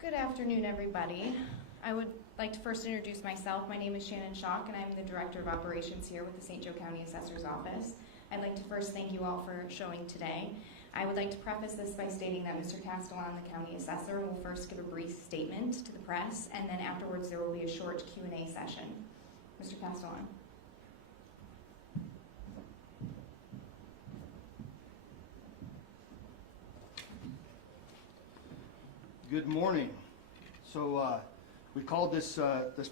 Good afternoon, everybody. I would like to first introduce myself. My name is Shannon Schock, and I'm the Director of Operations here with the St. Joe County Assessor's Office. I'd like to first thank you all for showing today. I would like to preface this by stating that Mr. Castellan, the County Assessor, will first give a brief statement to the press, and then afterwards there will be a short Q&A session. Mr. Castellan. Good morning. So we called this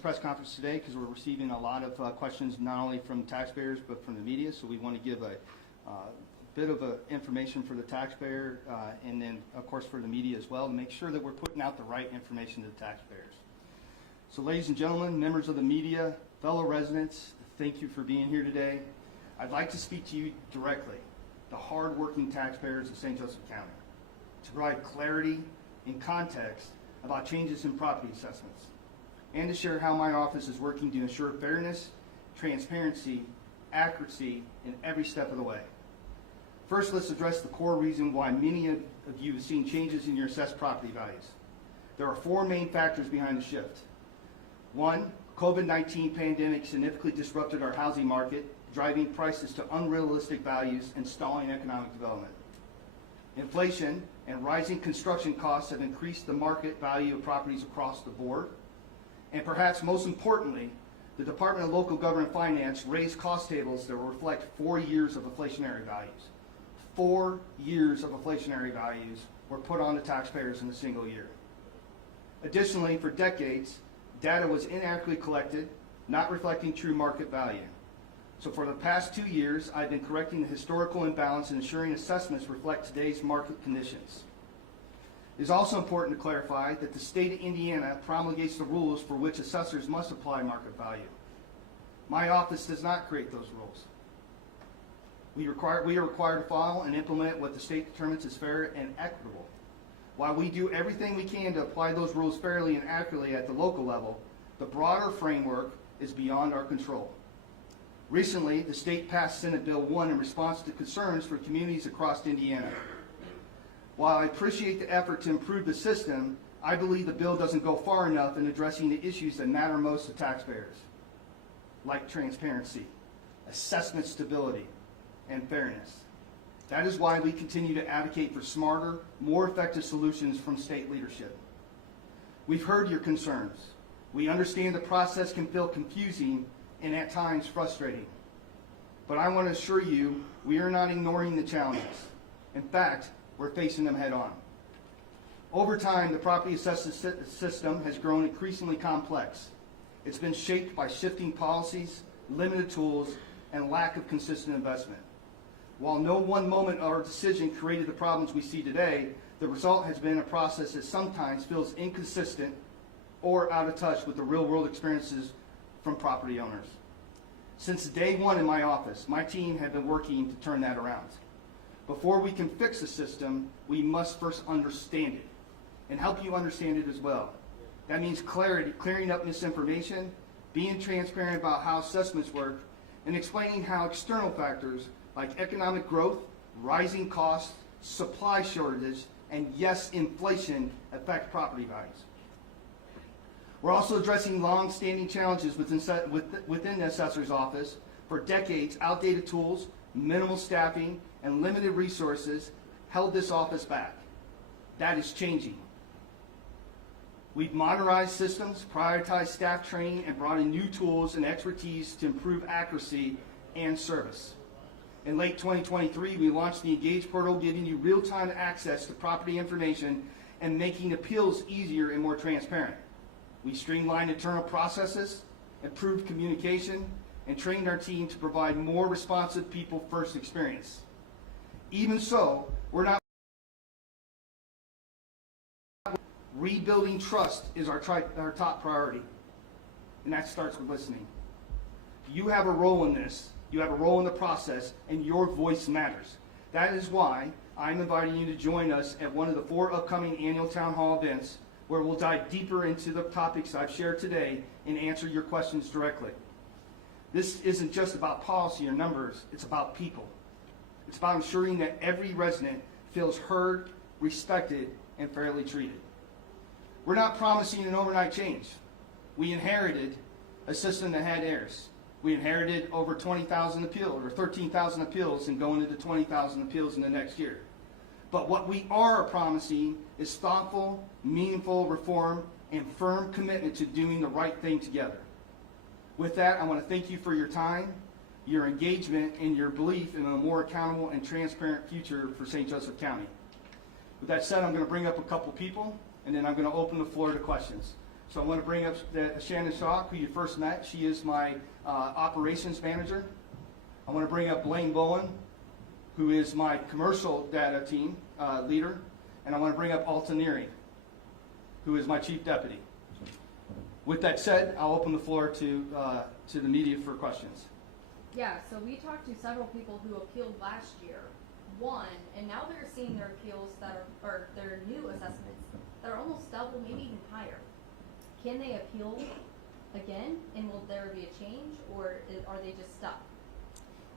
press conference today because we're receiving a lot of questions not only from taxpayers but from the media. So we want to give a bit of information for the taxpayer and then of course for the media as well to make sure that we're putting out the right information to the taxpayers. So ladies and gentlemen, members of the media, fellow residents, thank you for being here today. I'd like to speak to you directly, the hard-working taxpayers of St. Joseph County, to provide clarity and context about changes in property assessments, and to share how my office is working to ensure fairness, transparency, accuracy in every step of the way. First, let's address the core reason why many of you have seen changes in your assessed property values. There are four main factors behind the shift. One, COVID-19 pandemic significantly disrupted our housing market, driving prices to unrealistic values and stalling economic development. Inflation and rising construction costs have increased the market value of properties across the board. And perhaps most importantly, the Department of Local Government Finance raised cost tables that reflect 4 years of inflationary values. 4 years of inflationary values were put on the taxpayers in a single year. Additionally, for decades, data was inaccurately collected, not reflecting true market value. So for the past 2 years, I've been correcting the historical imbalance and ensuring assessments reflect today's market conditions. It is also important to clarify that the state of Indiana promulgates the rules for which assessors must apply market value. My office does not create those rules. We are required to follow and implement what the state determines is fair and equitable. While we do everything we can to apply those rules fairly and accurately at the local level, the broader framework is beyond our control. Recently, the state passed Senate Bill 1 in response to concerns for communities across Indiana. While I appreciate the effort to improve the system, I believe the bill doesn't go far enough in addressing the issues that matter most to taxpayers, like transparency, assessment stability, and fairness. That is why we continue to advocate for smarter, more effective solutions from state leadership. We've heard your concerns. We understand the process can feel confusing and at times frustrating. But I want to assure you, we are not ignoring the challenges. In fact, we're facing them head on. Over time, the property assessment system has grown increasingly complex. It's been shaped by shifting policies, limited tools, and lack of consistent investment. While no one moment or decision created the problems we see today, the result has been a process that sometimes feels inconsistent or out of touch with the real-world experiences from property owners. Since day one in my office, my team have been working to turn that around. Before we can fix the system, we must first understand it and help you understand it as well. That means clarity, clearing up misinformation, being transparent about how assessments work, and explaining how external factors like economic growth, rising costs, supply shortages, and yes, inflation affect property values. We're also addressing long-standing challenges within the assessor's office. For decades, outdated tools, minimal staffing, and limited resources held this office back. That is changing. We've modernized systems, prioritized staff training, and brought in new tools and expertise to improve accuracy and service. In late 2023, we launched the Engage portal, giving you real-time access to property information and making appeals easier and more transparent. We streamlined internal processes, improved communication, and trained our team to provide more responsive people-first experience. Even so, we're not. Rebuilding trust is our top priority, and that starts with listening. You have a role in this. You have a role in the process, and your voice matters. That is why I'm inviting you to join us at one of the 4 upcoming annual town hall events, where we'll dive deeper into the topics I've shared today and answer your questions directly. This isn't just about policy or numbers, it's about people. It's about ensuring that every resident feels heard, respected, and fairly treated. We're not promising an overnight change. We inherited a system that had errors. We inherited over 20,000 appeals, or 13,000 appeals, and going into 20,000 appeals in the next year. But what we are promising is thoughtful, meaningful reform and firm commitment to doing the right thing together. With that, I want to thank you for your time, your engagement, and your belief in a more accountable and transparent future for St. Joseph County. With that said, I'm going to bring up a couple people, and then I'm going to open the floor to questions. So I want to bring up Shannon Schock, who you first met. She is my operations manager. I want to bring up Blaine Bowen, who is my commercial data team leader. And I want to bring up Alta Neary, who is my chief deputy. With that said, I'll open the floor to the media for questions. Yeah, so we talked to several people who appealed last year, and now they're seeing their appeals that are, or their new assessments that are almost double, maybe even higher. Can they appeal again, and will there be a change, or are they just stuck?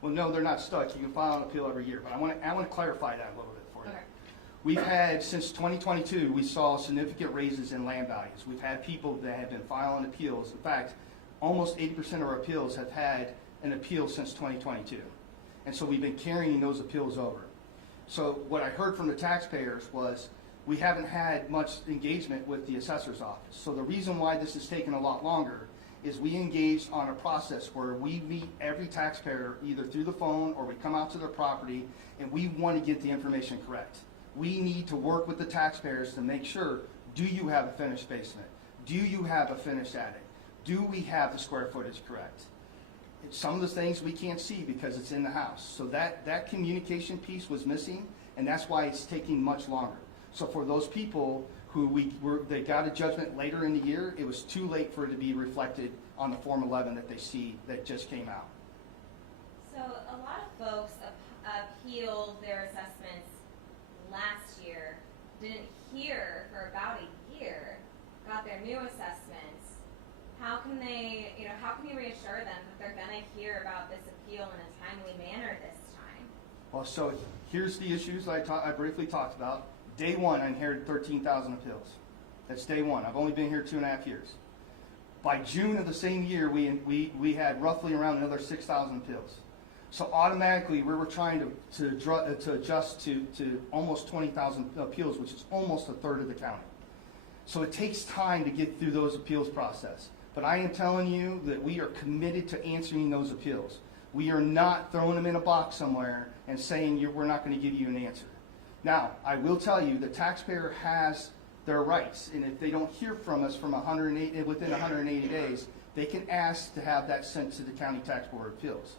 Well, no, they're not stuck. You can file an appeal every year, but I want to clarify that a little bit for you. Okay. We've had, since 2022, we saw significant raises in land values. We've had people that have been filing appeals. In fact, almost 80% of our appeals have had an appeal since 2022. And so we've been carrying those appeals over. So what I heard from the taxpayers was we haven't had much engagement with the assessor's office. So the reason why this has taken a lot longer is we engaged on a process where we meet every taxpayer either through the phone or we come out to their property, and we want to get the information correct. We need to work with the taxpayers to make sure, do you have a finished basement? Do you have a finished attic? Do we have the square footage correct? Some of the things we can't see because it's in the house. So that communication piece was missing, and that's why it's taking much longer. So for those people who they got a judgment later in the year, it was too late for it to be reflected on the Form 11 that they see that just came out. So a lot of folks appealed their assessments last year, didn't hear for about a year, got their new assessments. How can you reassure them that they're going to hear about this appeal in a timely manner this time? Well, so here's the issues I briefly talked about. Day one, I inherited 13,000 appeals. That's day one. I've only been here 2.5 years. By June of the same year, we had roughly around another 6,000 appeals. So automatically, we were trying to adjust to almost 20,000 appeals, which is almost a third of the county. So it takes time to get through those appeals process. But I am telling you that we are committed to answering those appeals. We are not throwing them in a box somewhere and saying we're not going to give you an answer. Now, I will tell you the taxpayer has their rights, and if they don't hear from us within 180 days, they can ask to have that sent to the County Tax Board of Appeals.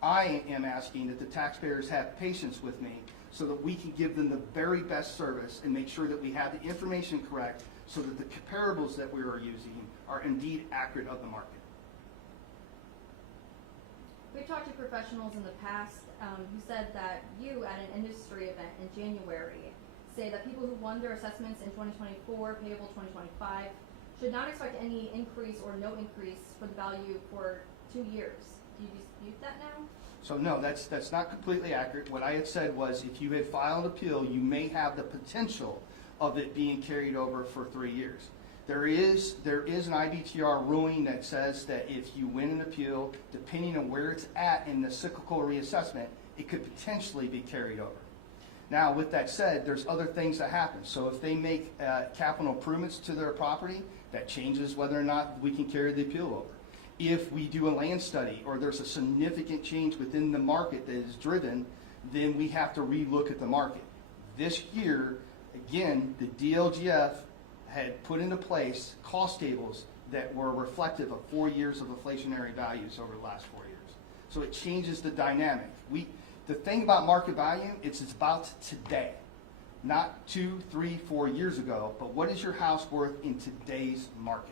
I am asking that the taxpayers have patience with me so that we can give them the very best service and make sure that we have the information correct so that the comparables that we are using are indeed accurate of the market. We've talked to professionals in the past who said that you, at an industry event in January, say that people who won their assessments in 2024, payable 2025, should not expect any increase or no increase for the value for 2 years. Do you dispute that now? So no, that's not completely accurate. What I had said was if you had filed an appeal, you may have the potential of it being carried over for 3 years. There is an IBTR ruling that says that if you win an appeal, depending on where it's at in the cyclical reassessment, it could potentially be carried over. Now, with that said, there's other things that happen. So if they make capital improvements to their property, that changes whether or not we can carry the appeal over. If we do a land study or there's a significant change within the market that is driven, then we have to relook at the market. This year, again, the DLGF had put into place cost tables that were reflective of 4 years of inflationary values over the last 4 years. So it changes the dynamic. The thing about market value, it's about today, not 2, 3, 4 years ago, but what is your house worth in today's market?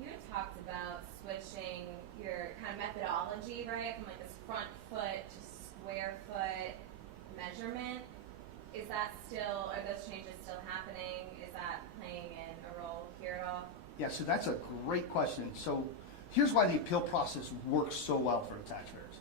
You had talked about switching your kind of methodology, right, from like this front foot to square foot measurement. Is that still, are those changes still happening? Is that playing in a role here at all? Yeah, so that's a great question. So here's why the appeal process works so well for the taxpayers.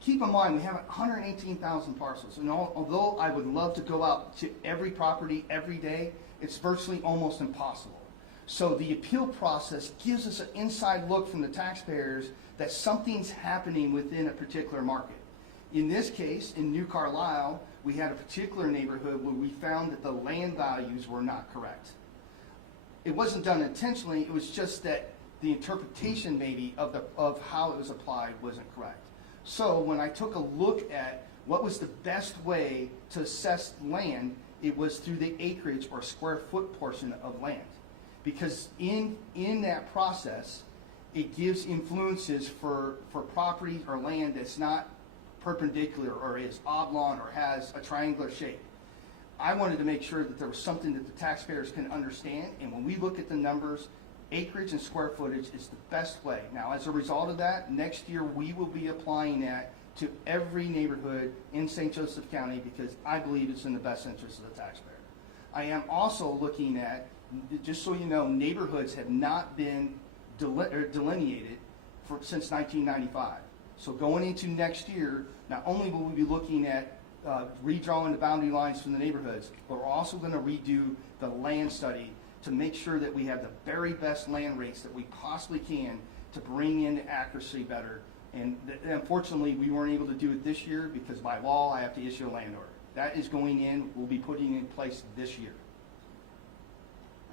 keep in mind, we have 118,000 parcels, and although I would love to go out to every property every day, it's virtually almost impossible. So the appeal process gives us an inside look from the taxpayers that something's happening within a particular market. In this case, in New Carlisle, we had a particular neighborhood where we found that the land values were not correct. It wasn't done intentionally, it was just that the interpretation maybe of how it was applied wasn't correct. So when I took a look at what was the best way to assess land, it was through the acreage or square foot portion of land. Because in that process, it gives influences for property or land that's not perpendicular or is oblong or has a triangular shape. I wanted to make sure that there was something that the taxpayers can understand, and when we look at the numbers, acreage and square footage is the best way. Now, as a result of that, next year we will be applying that to every neighborhood in St. Joseph County because I believe it's in the best interest of the taxpayer. I am also looking at, just so you know, neighborhoods have not been delineated since 1995. So going into next year, not only will we be looking at redrawing the boundary lines from the neighborhoods, but we're also going to redo the land study to make sure that we have the very best land rates that we possibly can to bring in accuracy better. And unfortunately, we weren't able to do it this year because by law, I have to issue a land order. That is going in, we'll be putting in place this year.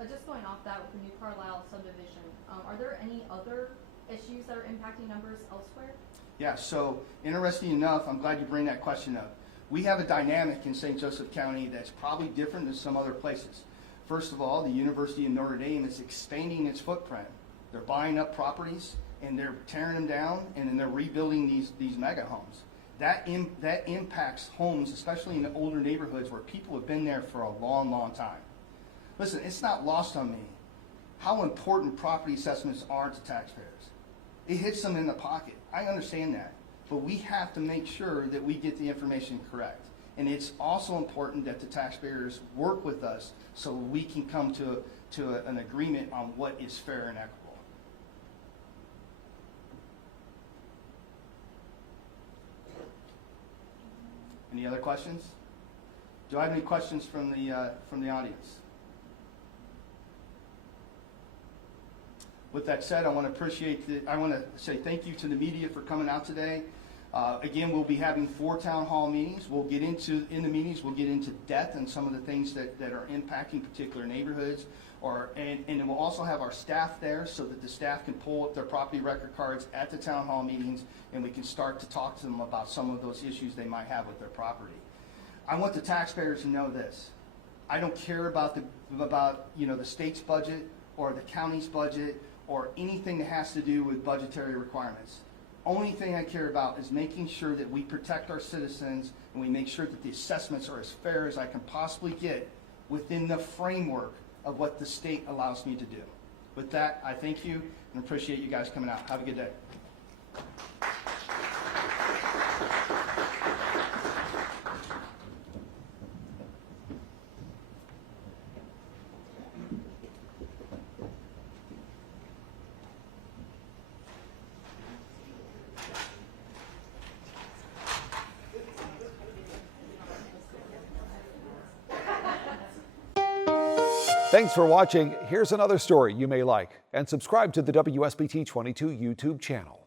Just going off that with the New Carlisle subdivision, are there any other issues that are impacting numbers elsewhere? Yeah, so interesting enough, I'm glad you bring that question up. We have a dynamic in St. Joseph County that's probably different than some other places. First of all, the University of Notre Dame is expanding its footprint. They're buying up properties and they're tearing them down and then they're rebuilding these mega homes. That impacts homes, especially in the older neighborhoods where people have been there for a long, long time. Listen, it's not lost on me how important property assessments are to taxpayers. It hits them in the pocket. I understand that. But we have to make sure that we get the information correct. And it's also important that the taxpayers work with us so we can come to an agreement on what is fair and equitable. Any other questions? Do I have any questions from the audience? With that said, I want to say thank you to the media for coming out today. Again, we'll be having 4 town hall meetings. In the meetings, we'll get into depth and some of the things that are impacting particular neighborhoods. And we'll also have our staff there so that the staff can pull up their property record cards at the town hall meetings and we can start to talk to them about some of those issues they might have with their property. I want the taxpayers to know this. I don't care about the state's budget or the county's budget or anything that has to do with budgetary requirements. Only thing I care about is making sure that we protect our citizens and we make sure that the assessments are as fair as I can possibly get within the framework of what the state allows me to do. With that, I thank you and appreciate you guys coming out. Have a good day. Thanks for watching. Here's another story you may like, and subscribe to the WSBT 22 YouTube channel.